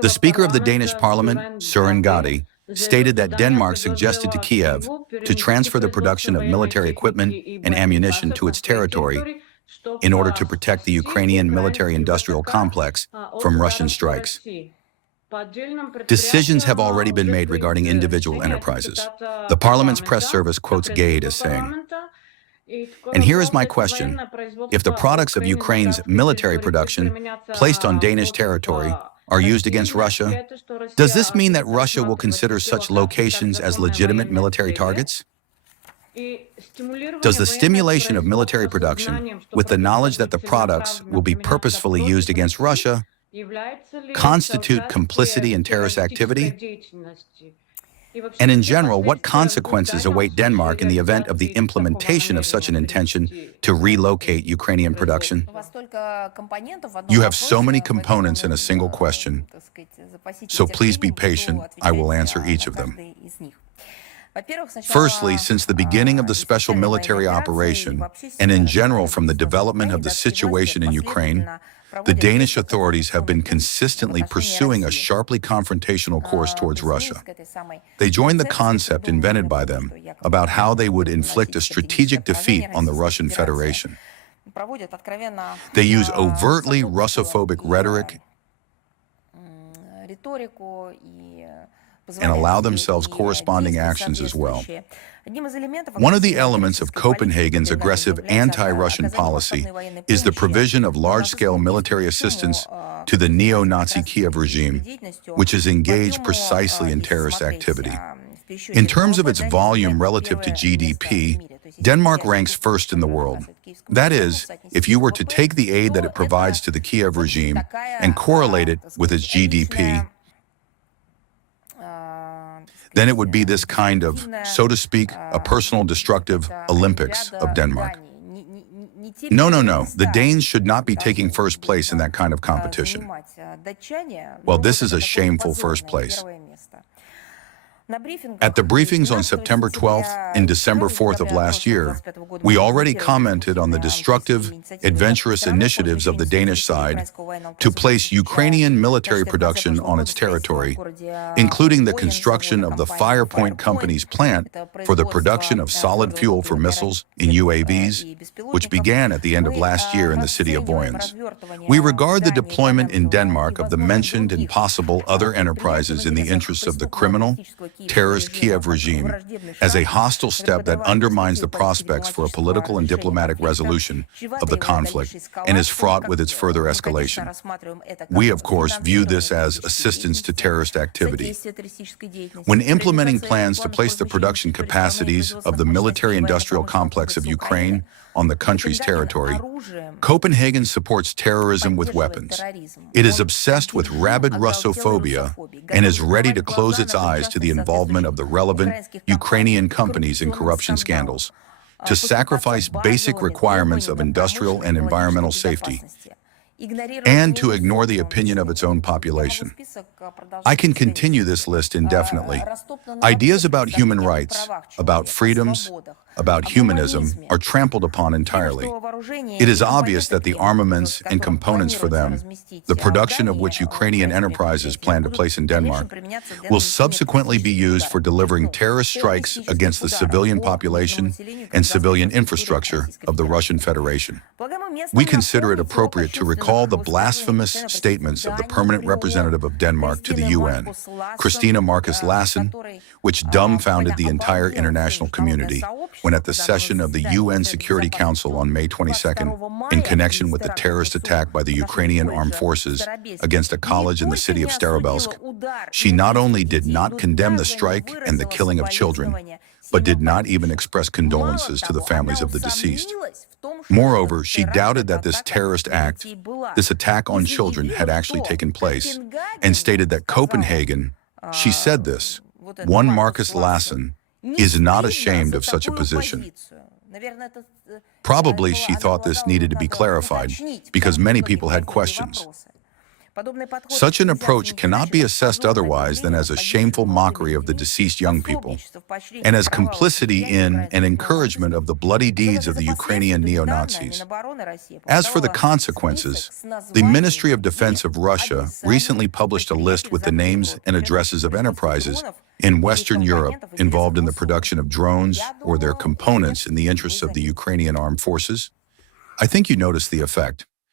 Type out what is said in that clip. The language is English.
The Speaker of the Danish Parliament, Søren Gade, stated that Denmark suggested to Kiev to transfer the production of military equipment and ammunition to its territory in order to protect the Ukrainian military-industrial complex from Russian strikes. Decisions have already been made regarding individual enterprises. The Parliament's press service quotes Gade as saying, "And here is my question. If the products of Ukraine's military production placed on Danish territory are used against Russia, does this mean that Russia will consider such locations as legitimate military targets? Does the stimulation of military production, with the knowledge that the products will be purposefully used against Russia, constitute complicity in terrorist activity? And in general, what consequences await Denmark in the event of the implementation of such an intention to relocate Ukrainian production?" You have so many components in a single question, so please be patient. I will answer each of them. Firstly, since the beginning of the special military operation, and in general from the development of the situation in Ukraine, the Danish authorities have been consistently pursuing a sharply confrontational course towards Russia. They joined the concept invented by them about how they would inflict a strategic defeat on the Russian Federation. They use overtly Russophobic rhetoric and allow themselves corresponding actions as well. One of the elements of Copenhagen's aggressive anti-Russian policy is the provision of large-scale military assistance to the neo-Nazi Kiev regime, which is engaged precisely in terrorist activity. In terms of its volume relative to GDP, Denmark ranks first in the world. That is, if you were to take the aid that it provides to the Kiev regime and correlate it with its GDP, then it would be this kind of, so to speak, a personal destructive Olympics of Denmark. No. The Danes should not be taking first place in that kind of competition. Well, this is a shameful first place. At the briefings on September 12th and December 4th of last year, we already commented on the destructive, adventurous initiatives of the Danish side to place Ukrainian military production on its territory, including the construction of the Firepoint Company's plant for the production of solid fuel for missiles in UAVs, which began at the end of last year in the city of Vojens. We regard the deployment in Denmark of the mentioned and possible other enterprises in the interests of the criminal, terrorist Kiev regime as a hostile step that undermines the prospects for a political and diplomatic resolution of the conflict and is fraught with its further escalation. We, of course, view this as assistance to terrorist activity. When implementing plans to place the production capacities of the military-industrial complex of Ukraine on the country's territory, Copenhagen supports terrorism with weapons. It is obsessed with rabid Russophobia and is ready to close its eyes to the involvement of the relevant Ukrainian companies in corruption scandals, to sacrifice basic requirements of industrial and environmental safety, and to ignore the opinion of its own population. I can continue this list indefinitely. Ideas about human rights, about freedoms, about humanism are trampled upon entirely. It is obvious that the armaments and components for them, the production of which Ukrainian enterprises plan to place in Denmark, will subsequently be used for delivering terrorist strikes against the civilian population and civilian infrastructure of the Russian Federation. We consider it appropriate to recall the blasphemous statements of the permanent representative of Denmark to the UN, Christina Marcus Lassen, which dumbfounded the entire international community when at the session of the UN Security Council on May 22nd, in connection with the terrorist attack by the Ukrainian armed forces against a college in the city of Starobelsk, she not only did not condemn the strike and the killing of children, but did not even express condolences to the families of the deceased. Moreover, she doubted that this terrorist act, this attack on children, had actually taken place, and stated that Copenhagen, she said this, one Marcus Lassen, is not ashamed of such a position. Probably she thought this needed to be clarified because many people had questions. Such an approach cannot be assessed otherwise than as a shameful mockery of the deceased young people and as complicity in and encouragement of the bloody deeds of the Ukrainian neo-Nazis. As for the consequences, the Ministry of Defense of Russia recently published a list with the names and addresses of enterprises in Western Europe involved in the production of drones or their components in the interests of the Ukrainian armed forces. I think you noticed the effect.